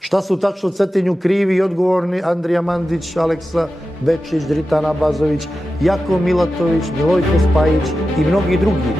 Šta su tačno Cetinju krivi i odgovorni Andrija Mandić, Aleksa Bečić, Dritan Abazović, Jako Milatović, Milojko Spajić i mnogi drugi.